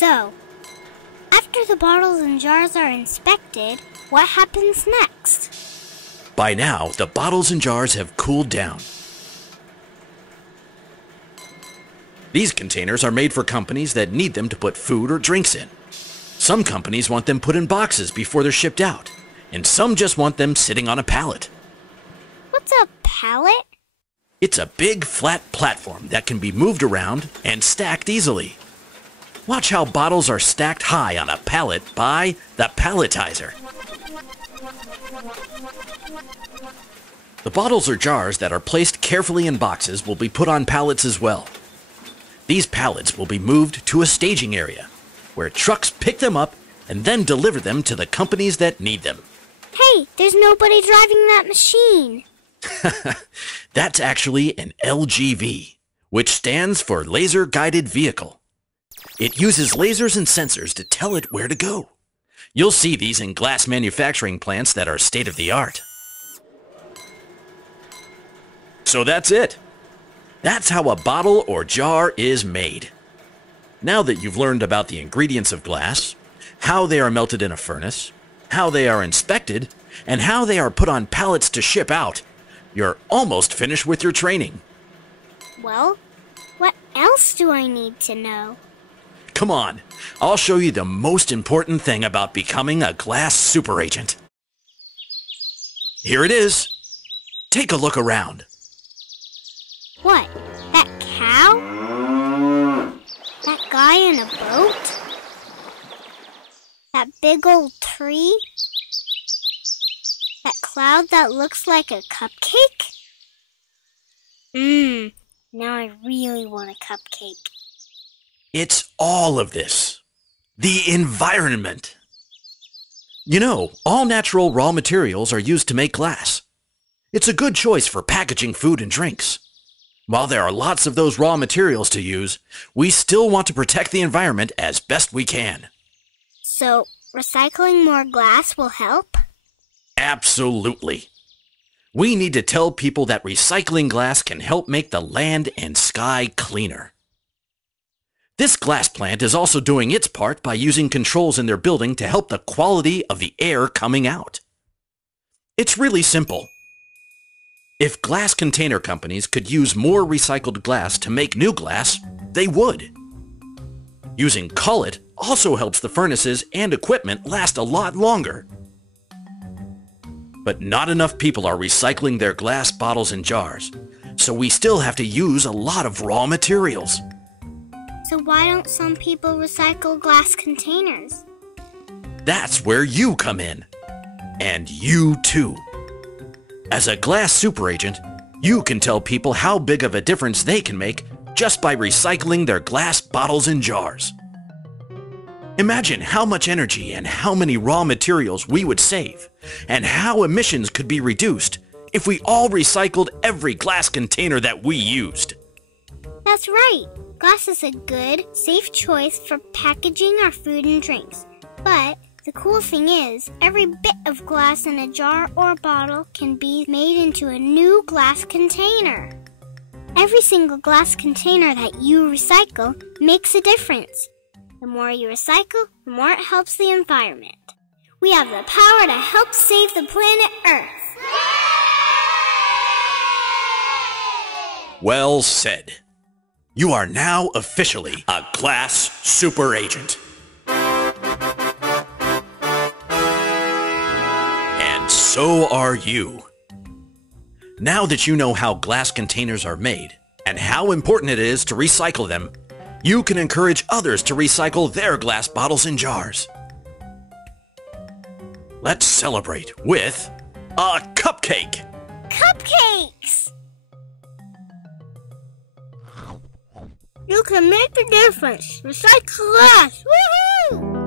So, after the bottles and jars are inspected, what happens next? By now, the bottles and jars have cooled down. These containers are made for companies that need them to put food or drinks in. Some companies want them put in boxes before they're shipped out, and some just want them sitting on a pallet. What's a pallet? It's a big, flat platform that can be moved around and stacked easily. Watch how bottles are stacked high on a pallet by the palletizer. The bottles or jars that are placed carefully in boxes will be put on pallets as well. These pallets will be moved to a staging area, where trucks pick them up and then deliver them to the companies that need them. Hey, there's nobody driving that machine. That's actually an LGV, which stands for Laser Guided Vehicle. It uses lasers and sensors to tell it where to go. You'll see these in glass manufacturing plants that are state-of-the-art. So that's it. That's how a bottle or jar is made. Now that you've learned about the ingredients of glass, how they are melted in a furnace, how they are inspected, and how they are put on pallets to ship out, you're almost finished with your training. Well, what else do I need to know? Come on, I'll show you the most important thing about becoming a glass super agent. Here it is. Take a look around. What? That cow? That guy in a boat? That big old tree? That cloud that looks like a cupcake? Now I really want a cupcake. It's all of this. The environment. You know, all natural raw materials are used to make glass. It's a good choice for packaging food and drinks. While there are lots of those raw materials to use, we still want to protect the environment as best we can. So, recycling more glass will help? Absolutely. We need to tell people that recycling glass can help make the land and sky cleaner. This glass plant is also doing its part by using controls in their building to help the quality of the air coming out. It's really simple. If glass container companies could use more recycled glass to make new glass, they would. Using Cullet also helps the furnaces and equipment last a lot longer. But not enough people are recycling their glass bottles and jars, so we still have to use a lot of raw materials. So why don't some people recycle glass containers? That's where you come in. And you too. As a glass super agent, you can tell people how big of a difference they can make just by recycling their glass bottles and jars. Imagine how much energy and how many raw materials we would save, and how emissions could be reduced if we all recycled every glass container that we used. That's right. Glass is a good, safe choice for packaging our food and drinks. But the cool thing is, every bit of glass in a jar or bottle can be made into a new glass container. Every single glass container that you recycle makes a difference. The more you recycle, the more it helps the environment. We have the power to help save the planet Earth. Well said. You are now officially a glass super agent. And so are you. Now that you know how glass containers are made and how important it is to recycle them, you can encourage others to recycle their glass bottles and jars. Let's celebrate with a cupcake! Cupcakes! You can make a difference. Recycle glass. Woohoo!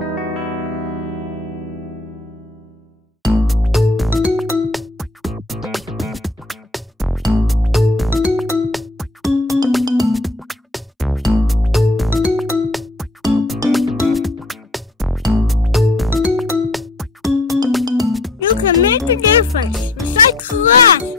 You can make a difference. Recycle glass.